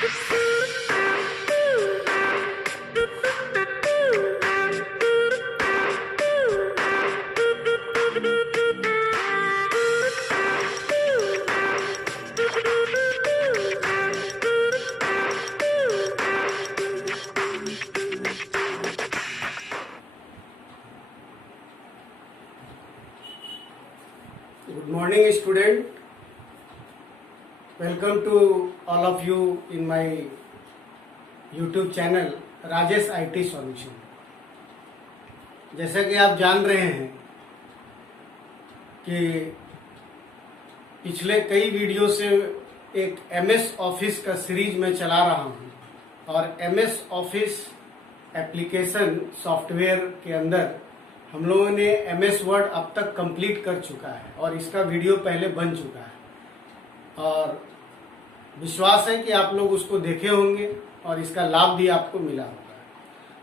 Good morning, student. Welcome to all of you in my YouTube channel Rajesh IT solution. जैसा कि आप जान रहे हैं कि पिछले कई वीडियो से एक MS ऑफिस का सीरीज में चला रहा हूं और MS ऑफिस एप्लीकेशन सॉफ्टवेयर के अंदर हम लोगों ने MS वर्ड अब तक कंप्लीट कर चुका है और इसका वीडियो पहले बन चुका है और विश्वास है कि आप लोग उसको देखे होंगे और इसका लाभ भी आपको मिला होगा।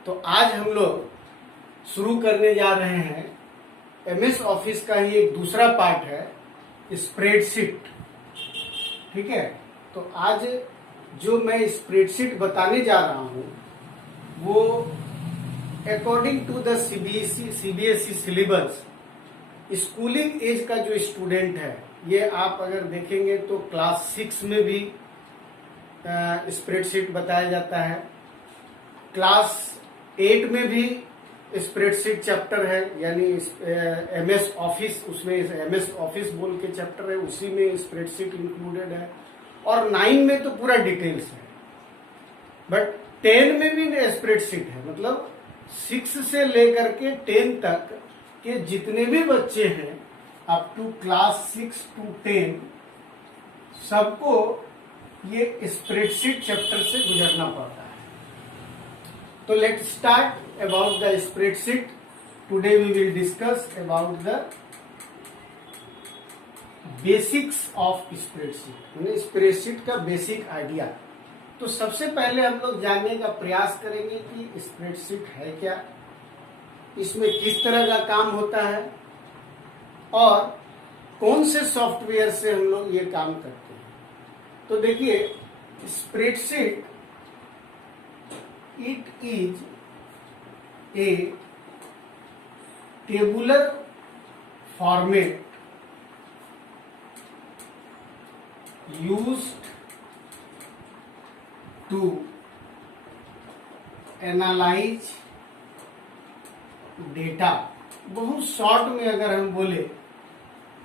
तो आज हम लोग शुरू करने जा रहे हैं MS ऑफिस का ही एक दूसरा पार्ट है स्प्रेडशीट। ठीक है, तो आज जो मैं स्प्रेडशीट बताने जा रहा हूं वो according to the CBSE syllabus schooling age का जो स्टूडेंट है, ये आप अगर देखेंगे तो क्लास 6 में भी स्प्रेडशीट बताया जाता है, क्लास 8 में भी स्प्रेडशीट चैप्टर है, यानी MS ऑफिस, उसमें MS ऑफिस बोल के चैप्टर है, उसी में स्प्रेडशीट इंक्लूडेड है और 9 में तो पूरा डिटेल्स है। बट 10 में भी स्प्रेडशीट है, मतलब 6 से लेकर के 10 तक के जितने भी बच्चे हैं अप टू क्लास 6 to 10 सबको ये स्प्रेडशीट चैप्टर से गुजरना पड़ता है। तो let start about the spreadsheet. Today we will discuss about the basics of spreadsheet, यानी स्प्रेडशीट का बेसिक आइडिया। तो सबसे पहले हम लोग जानने का प्रयास करेंगे कि स्प्रेडशीट है क्या, इसमें किस तरह का काम होता है और कौन से सॉफ्टवेयर से हम लोग ये काम करते हैं। तो देखिए, spreadsheet it is a tabular format used to analyze data. बहुत शॉर्ट में अगर हम बोले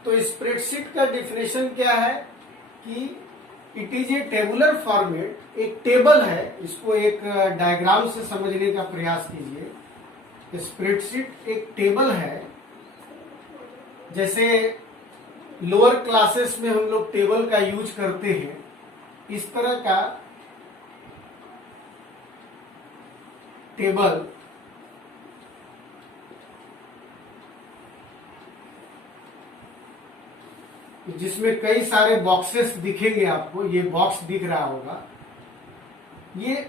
तो स्प्रेडशीट का डेफिनेशन क्या है कि it is a tabular format, एक टेबल है, इसको एक डायग्राम से समझने का प्रयास कीजिए। स्प्रेडशीट एक टेबल है, जैसे लोअर क्लासेस में हम लोग टेबल का यूज करते हैं, इस तरह का टेबल जिसमें कई सारे बॉक्सेस दिखेंगे आपको, ये बॉक्स दिख रहा होगा, ये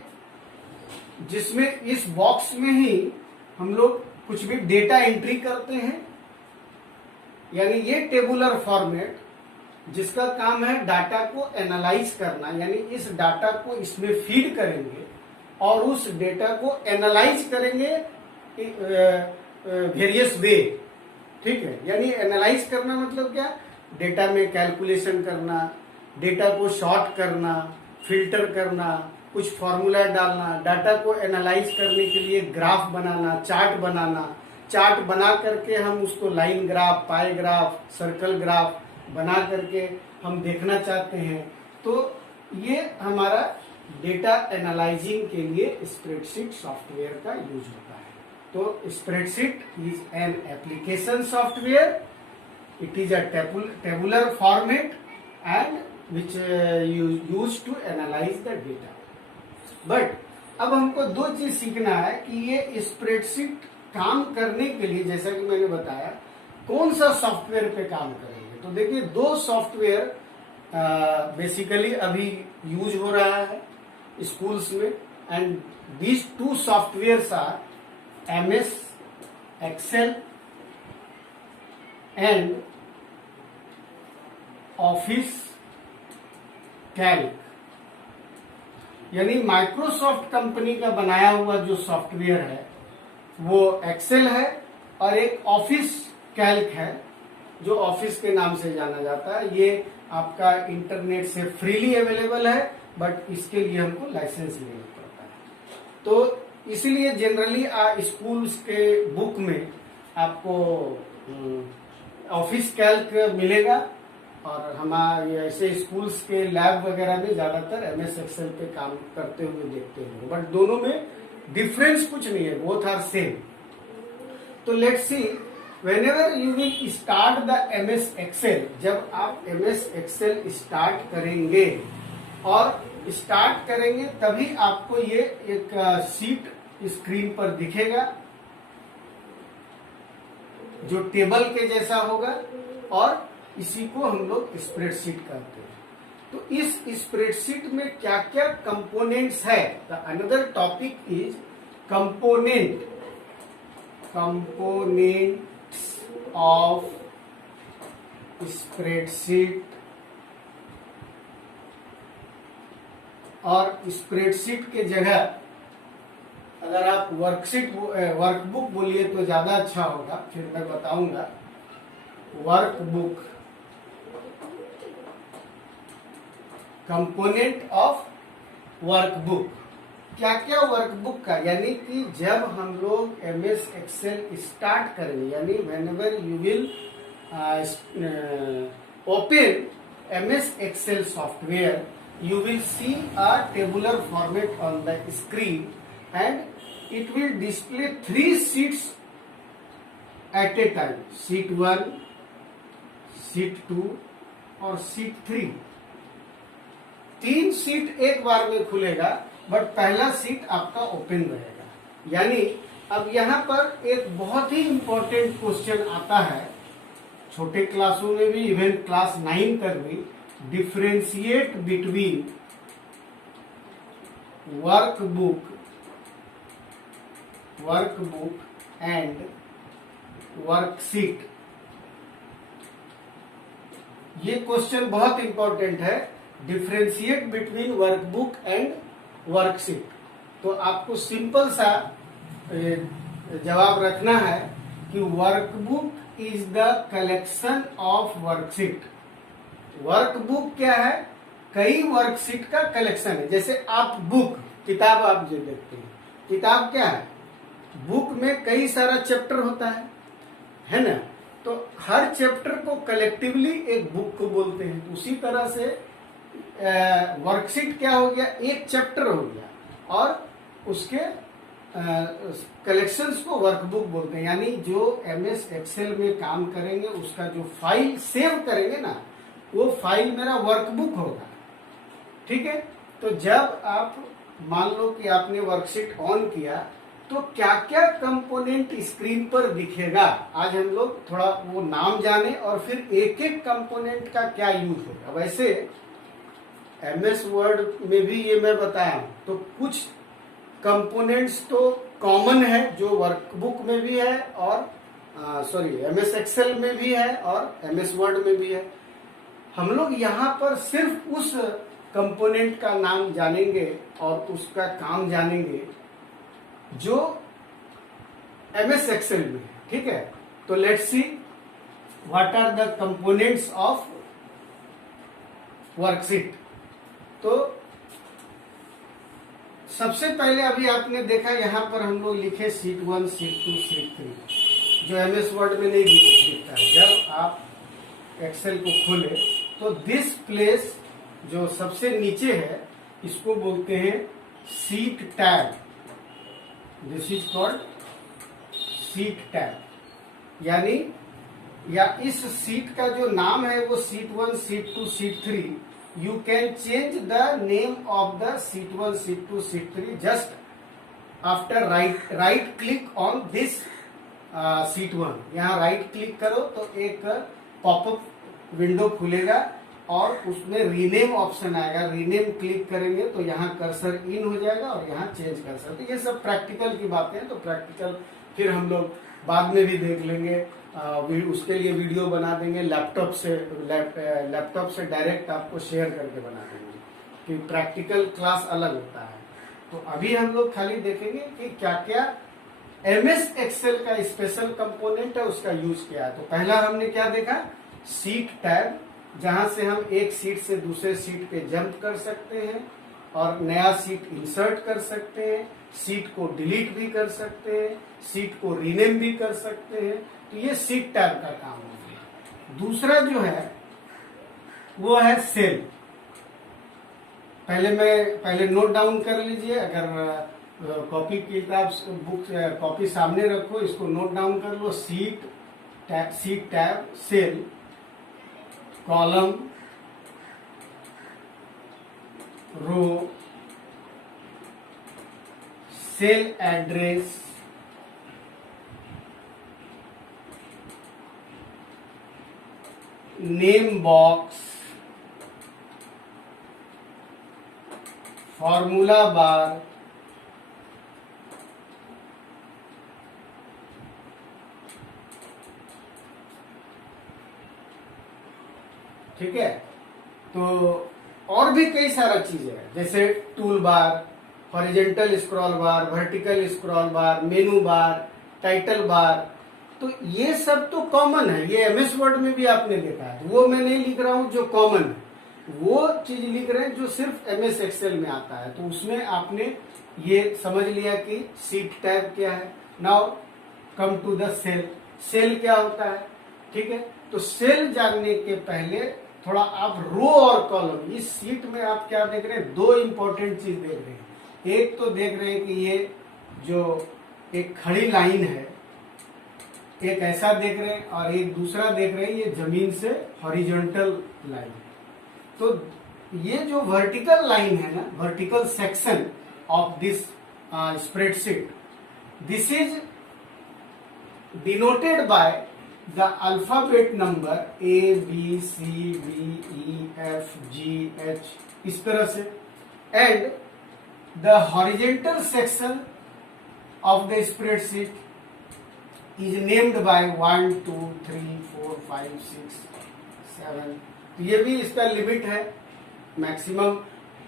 जिसमें इस बॉक्स में ही हम लोग कुछ भी डेटा एंट्री करते हैं, यानी ये टेबुलर फॉर्मेट जिसका काम है डाटा को एनालाइज करना, यानी इस डाटा को इसमें फीड करेंगे और उस डेटा को एनालाइज करेंगे वेरियस वे। ठीक है, यानी एनालाइज करना मतलब क्या, डेटा में कैलकुलेशन करना, डेटा को शॉर्ट करना, फिल्टर करना, कुछ फॉर्मूला डालना, डाटा को एनालाइज करने के लिए ग्राफ बनाना, चार्ट बनाना, चार्ट बना करके हम उसको लाइन ग्राफ, पाई ग्राफ, सर्कल ग्राफ बना करके हम देखना चाहते हैं। तो ये हमारा डेटा एनालाइजिंग के लिए स्प्रेडशीट सॉफ्टवेयर का यूज होता है। तो spreadsheet is an application software, it is a tabular format and which you use to analyse the data. But अब हमको दो चीज सीखना है कि ये स्प्रेडशीट काम करने के लिए, जैसा कि मैंने बताया, कौन सा सॉफ्टवेयर पे काम करेंगे। तो देखिए, दो सॉफ्टवेयर बेसिकली अभी यूज हो रहा है स्कूल्स में, and these two softwares are MS Excel and office calc. यानी माइक्रोसॉफ्ट कंपनी का बनाया हुआ जो सॉफ्टवेयर है वो एक्सेल है, और एक ऑफिस कैल्क है जो ऑफिस के नाम से जाना जाता है। ये आपका इंटरनेट से फ्रीली अवेलेबल है, बट इसके लिए हमको लाइसेंस लेना पड़ता है। तो इसीलिए जनरली स्कूल्स के बुक में आपको ऑफिस कैल्क मिलेगा, और हमारे ऐसे स्कूल्स के लैब वगैरह में ज्यादातर एमएस एक्सेल पे काम करते हुए देखते हैं, बट दोनों में डिफरेंस कुछ नहीं है, बोथ आर सेम। तो let's see, whenever you will start the MS Excel, जब आप एमएस एक्सेल स्टार्ट करेंगे तभी आपको ये एक शीट स्क्रीन पर दिखेगा जो टेबल के जैसा होगा, और इसी को हम लोग स्प्रेडशीट कहते हैं। तो इस स्प्रेडशीट में क्या क्या कंपोनेंट्स है, the another topic is components of spreadsheet. और स्प्रेडशीट के जगह अगर आप वर्कबुक बोलिए तो ज्यादा अच्छा होगा, फिर मैं बताऊंगा। वर्कबुक, कंपोनेंट ऑफ वर्कबुक, क्या क्या वर्कबुक का, यानी कि जब हम लोग एमएस एक्सेल स्टार्ट करेंगे, यानी whenever you will open MS Excel software, you will see a tabular format on the screen, and it will display 3 sheets at a time, sheet 1, sheet 2 और sheet 3। 3 शीट एक बार में खुलेगा, but पहला sheet आपका open रहेगा। यानी अब यहाँ पर एक बहुत ही इंपॉर्टेंट क्वेश्चन आता है, छोटे क्लासों में भी, इवन क्लास 9 तक भी, differentiate between workbook and worksheet. ये क्वेश्चन बहुत इंपॉर्टेंट है, differentiate between workbook and worksheet. तो आपको सिंपल सा जवाब रखना है कि workbook is the collection of worksheet. Workbook क्या है? कई वर्कशीट का कलेक्शन है। जैसे आप बुक, किताब आप जो देखते हैं, किताब क्या है? बुक में कई सारा चैप्टर होता है ना? तो हर चैप्टर को कलेक्टिवली एक बुक को बोलते हैं। उसी तरह से वर्कशीट क्या हो गया? एक चैप्टर हो गया, और उसके कलेक्शंस को वर्कबुक बोलते हैं। यानी जो एमएस एक्सेल में काम करेंगे उसका जो फाइल सेव करेंगे ना, वो फाइल मेरा वर्कबुक होगा। ठीक है? तो जब आप मान लो कि आपने वर्कशीट ऑन किया, तो क्या क्या कंपोनेंट स्क्रीन पर दिखेगा, आज हम लोग थोड़ा वो नाम जाने और फिर एक एक कंपोनेंट का क्या यूज होगा। वैसे एमएस वर्ड में भी ये मैं बताया हूं, तो कुछ कंपोनेंट्स तो कॉमन है जो वर्कबुक में भी है, और एमएस एक्सेल में भी है और एमएस वर्ड में भी है। हम लोग यहाँ पर सिर्फ उस कंपोनेंट का नाम जानेंगे और उसका काम जानेंगे जो एमएस एक्सेल में है। ठीक है? तो let's see what are the components of worksheet. तो सबसे पहले अभी आपने देखा यहाँ पर हम लोग लिखे शीट 1, शीट 2, शीट 3, जो एमएस वर्ड में नहीं दिखता है। जब आप एक्सेल को खोले तो दिस प्लेस जो सबसे नीचे है, इसको बोलते हैं sheet tab. This is called sheet tab. यानी या इस शीट का जो नाम है वो sheet 1, sheet 2, sheet 3। You can change the name of the sheet 1, sheet 2, sheet 3 just after right click on this sheet 1। यहाँ राइट क्लिक करो तो एक पॉपअप विंडो खुलेगा और उसमें रीनेम ऑप्शन आएगा। रीनेम क्लिक करेंगे तो यहाँ कर्सर इन हो जाएगा और यहाँ चेंज कर सकते। ये सब प्रैक्टिकल की बातें हैं, तो प्रैक्टिकल फिर हम लोग बाद में भी देख लेंगे। उसके लिए वीडियो बना देंगे, लैपटॉप से डायरेक्ट आपको शेयर करके बना देंगे। कि प्रैक्टिकल क्लास अलग होता है। तो अभी हम लोग खाली देखेंगे कि क्या क्या एमएस एक्सेल का स्पेशल कंपोनेंट है, उसका यूज किया है। तो पहला हमने क्या देखा, सीट टैब, जहां से हम एक सीट से दूसरे सीट पे जंप कर सकते हैं और नया सीट इंसर्ट कर सकते हैं, सीट को डिलीट भी कर सकते हैं, सीट को रीनेम भी कर सकते हैं। तो ये सीट टैब का काम हो गया। दूसरा जो है वो है सेल। पहले नोट डाउन कर लीजिए, अगर कॉपी किताब बुक कॉपी सामने रखो, इसको नोट डाउन कर लो। Sheet tab, cell, column, row, cell address, name box, formula bar, ठीक है। तो और भी कई सारा चीजें हैं, जैसे टूल बार, हॉरिजेंटल स्क्रॉल बार, वर्टिकल स्क्रॉल बार, मेनू बार, टाइटल बार। तो ये सब तो कॉमन है, ये एमएस वर्ड में भी आपने देखा है। वो मैं नहीं लिख रहा हूं जो कॉमन है, वो चीज लिख रहे हैं जो सिर्फ एमएस एक्सेल में आता है। तो उसमें आपने ये समझ लिया कि सीट टैब क्या है। Now come to the cell. Cell क्या होता है, ठीक है। तो सेल जानने के पहले थोड़ा आप रो और कॉलम, इस सीट में आप क्या देख रहे हैं, दो इंपॉर्टेंट चीज देख रहे हैं। एक तो देख रहे हैं कि ये जो एक खड़ी लाइन है, एक ऐसा देख रहे हैं, और एक दूसरा देख रहे हैं ये जमीन से हॉरिजॉन्टल लाइन। तो ये जो वर्टिकल लाइन है ना, vertical section of this spreadsheet, this is denoted by the alphabet number A, B, C, D, E, F, G, H, इस तरह से, and the horizontal section of the spreadsheet is named by 1, 2, 3, 4, 5, 6, 7। तो ये भी इसका limit है, maximum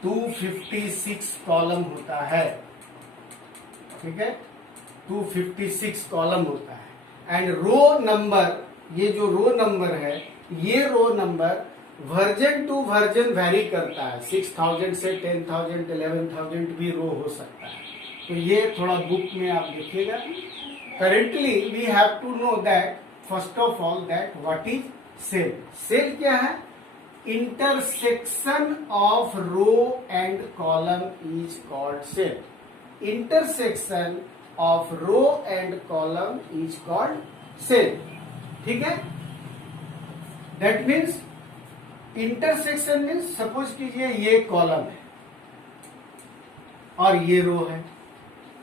256 column होता है, ठीक है, 256 कॉलम होता है। एंड रो नंबर, ये जो रो नंबर है, ये row number version to version vary करता है। 6000 से 10,000 11,000 भी रो हो सकता है। तो ये थोड़ा बुक में आप देखिएगा। Currently we have to know that first of all that what is cell. Cell क्या है, intersection of row and column is called cell. Intersection of row and column is called cell, ठीक है। That means intersection means suppose कीजिए ये column है और ये रो है,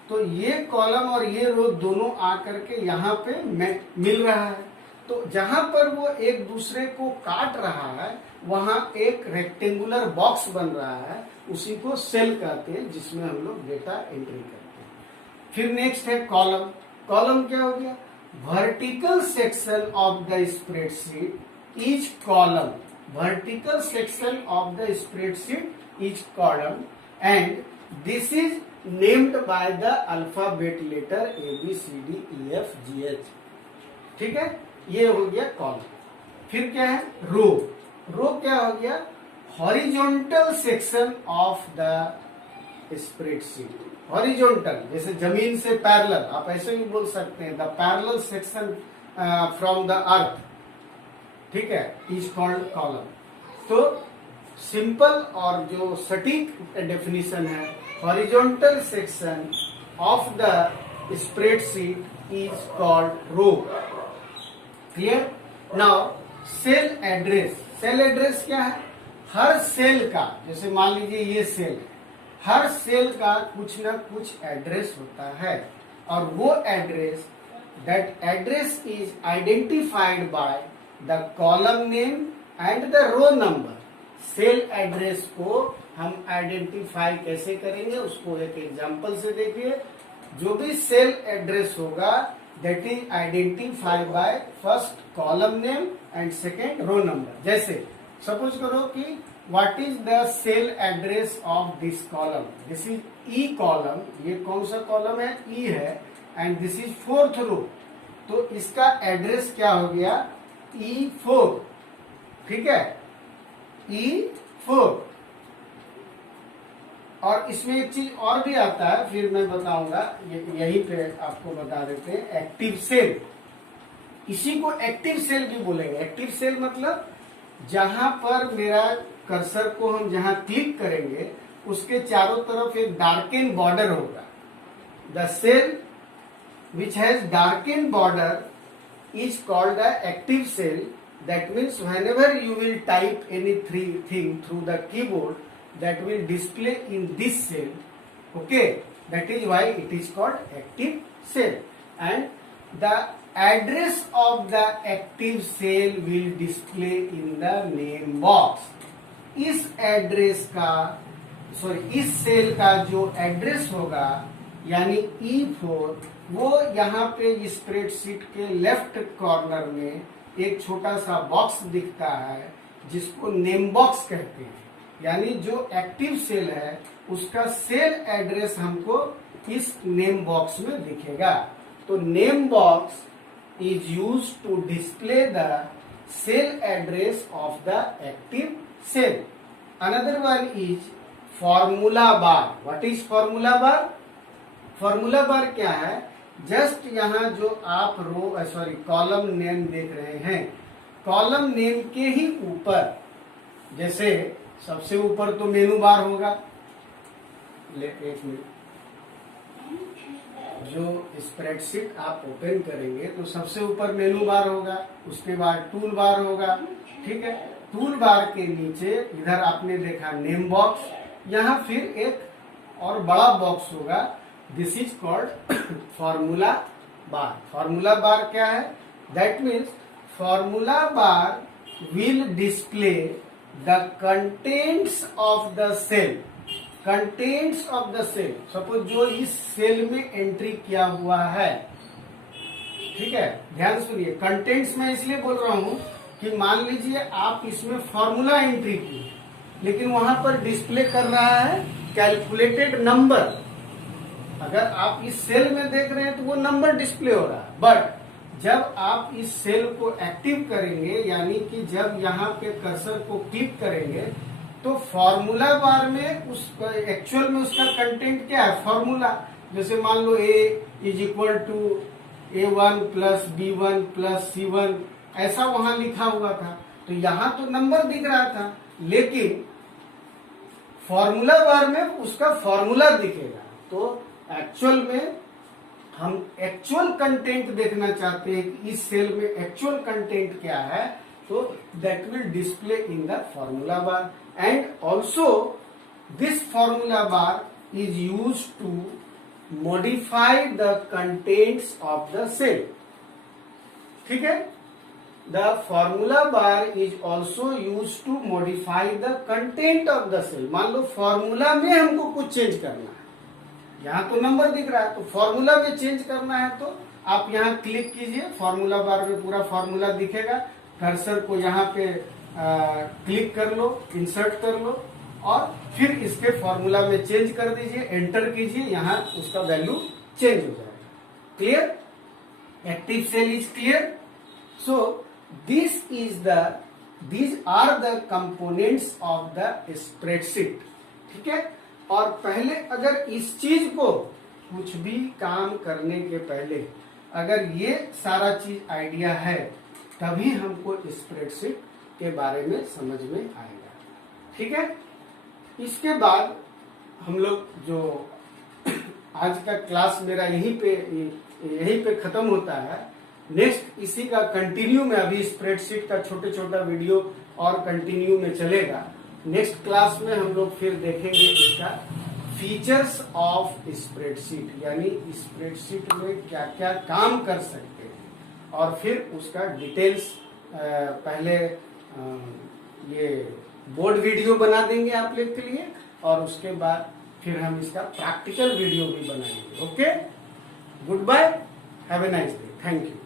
तो ये कॉलम और ये रो दोनों आकर के यहाँ पे मिल रहा है। तो जहां पर वो एक दूसरे को काट रहा है, वहां एक रेक्टेंगुलर बॉक्स बन रहा है, उसी को सेल कहते हैं, जिसमें हम लोग डेटा एंट्री करते हैं। फिर नेक्स्ट है कॉलम। कॉलम क्या हो गया, vertical section of the spreadsheet is column. Vertical section of the spreadsheet is column and this is named by the alphabet letter ABCDEFGH, ठीक है। ये हो गया कॉलम। फिर क्या है रो। रो क्या हो गया, horizontal section of the spreadsheet. Horizontal जैसे जमीन से पैरेलल, आप ऐसे भी बोल सकते हैं, the parallel section from the earth, ठीक है, इज कॉल्ड कॉलम। तो सिंपल और जो सटीक डेफिनेशन है, horizontal section of the spreadsheet is called row. Clear. Now cell address. Cell address क्या है, हर सेल का, जैसे मान लीजिए ये सेल है, हर सेल का कुछ ना कुछ एड्रेस होता है, और वो address, that address is identified by the column name and the row number. Cell address को हम आइडेंटिफाई कैसे करेंगे, उसको एक एग्जांपल से देखिए। जो भी सेल एड्रेस होगा, that is identified by first column name and second row number. जैसे सपोज करो कि what is the cell address of this column? This is E column. ये कौन सा कॉलम है? E है. And this is fourth row. तो इसका एड्रेस क्या हो गया? E4. ठीक है, E4. और इसमें एक चीज और भी आता है, फिर मैं बताऊंगा, यहीं पे आपको बता देते हैं. एक्टिव सेल, इसी को एक्टिव सेल भी बोलेंगे. एक्टिव सेल मतलब जहां पर मेरा कर्सर को हम जहां क्लिक करेंगे उसके चारों तरफ एक डार्केन बॉर्डर होगा. The cell which has darken border is called the active cell. That means whenever you will type anything through the keyboard, that will display in this cell. Okay, that is why it is called active cell. And the address of the active cell will display in the name box. इस address का इस cell का जो address होगा यानी E4, वो यहाँ पे स्प्रेडशीट के लेफ्ट कॉर्नर में एक छोटा सा बॉक्स दिखता है जिसको नेम बॉक्स कहते हैं. यानी जो एक्टिव सेल है उसका सेल एड्रेस हमको इस नेम बॉक्स में दिखेगा. तो name box is used to display the cell address of the active cell. Another one is formula bar. What is formula bar? Formula bar क्या है? जस्ट यहाँ जो आप कॉलम नेम देख रहे हैं, कॉलम नेम के ही ऊपर, जैसे सबसे ऊपर तो मेनू बार होगा. एक मिनट, जो स्प्रेडशीट आप ओपन करेंगे तो सबसे ऊपर मेनू बार होगा, उसके बाद टूल बार होगा. ठीक है, टूल बार के नीचे इधर आपने देखा नेम बॉक्स, यहाँ फिर एक और बड़ा बॉक्स होगा. This is called formula bar. Formula bar क्या है? That means formula bar will display the contents of the cell. Contents of the cell, suppose जो इस सेल में एंट्री किया हुआ है. ठीक है, ध्यान सुनिए. कंटेंट्स में इसलिए बोल रहा हूं कि मान लीजिए आप इसमें फॉर्मूला एंट्री की, लेकिन वहां पर डिस्प्ले कर रहा है कैलकुलेटेड नंबर. अगर आप इस सेल में देख रहे हैं तो वो नंबर डिस्प्ले हो रहा है. बट जब आप इस सेल को एक्टिव करेंगे, यानी कि जब यहाँ पे कर्सर को क्लिक करेंगे, तो फॉर्मूला बार में उस एक्चुअल में उसका कंटेंट क्या है? फॉर्मूला. जैसे मान लो A is equal to A1 plus B1 plus C1, ऐसा वहां लिखा हुआ था. तो यहाँ तो नंबर दिख रहा था, लेकिन फॉर्मूला बार में उसका फॉर्मूला दिखेगा. तो एक्चुअल में हम एक्चुअल कंटेंट देखना चाहते हैं कि इस सेल में एक्चुअल कंटेंट क्या है, तो that will display in the formula bar. And also this formula bar is used to modify the contents of the cell. ठीक है, the formula bar is also used to modify the content of the cell. मान लो formula में हमको कुछ change करना है, यहाँ तो नंबर दिख रहा है, तो फॉर्मूला में चेंज करना है तो आप यहाँ क्लिक कीजिए, फॉर्मूला बार में पूरा फॉर्मूला दिखेगा. कर्सर को यहाँ पे क्लिक कर लो, इंसर्ट कर लो, और फिर इसके फॉर्मूला में चेंज कर दीजिए, एंटर कीजिए, यहाँ उसका वैल्यू चेंज हो जाएगा. Clear? Active cell is clear. So these are the components of the spreadsheet. ठीक है, और पहले अगर इस चीज को कुछ भी काम करने के पहले अगर ये सारा चीज आइडिया है, तभी हमको स्प्रेडशीट के बारे में समझ में आएगा. ठीक है, इसके बाद हम लोग जो आज का क्लास मेरा यहीं पे खत्म होता है. नेक्स्ट इसी का कंटिन्यू में, अभी स्प्रेडशीट का छोटा वीडियो और कंटिन्यू में चलेगा. नेक्स्ट क्लास में हम लोग फिर देखेंगे इसका फीचर्स ऑफ स्प्रेडशीट, यानी स्प्रेडशीट में क्या क्या काम कर सकते हैं, और फिर उसका डिटेल्स. पहले ये बोर्ड वीडियो बना देंगे आप लोग के लिए, और उसके बाद फिर हम इसका प्रैक्टिकल वीडियो भी बनाएंगे. Okay, good bye, have a nice day, thank you.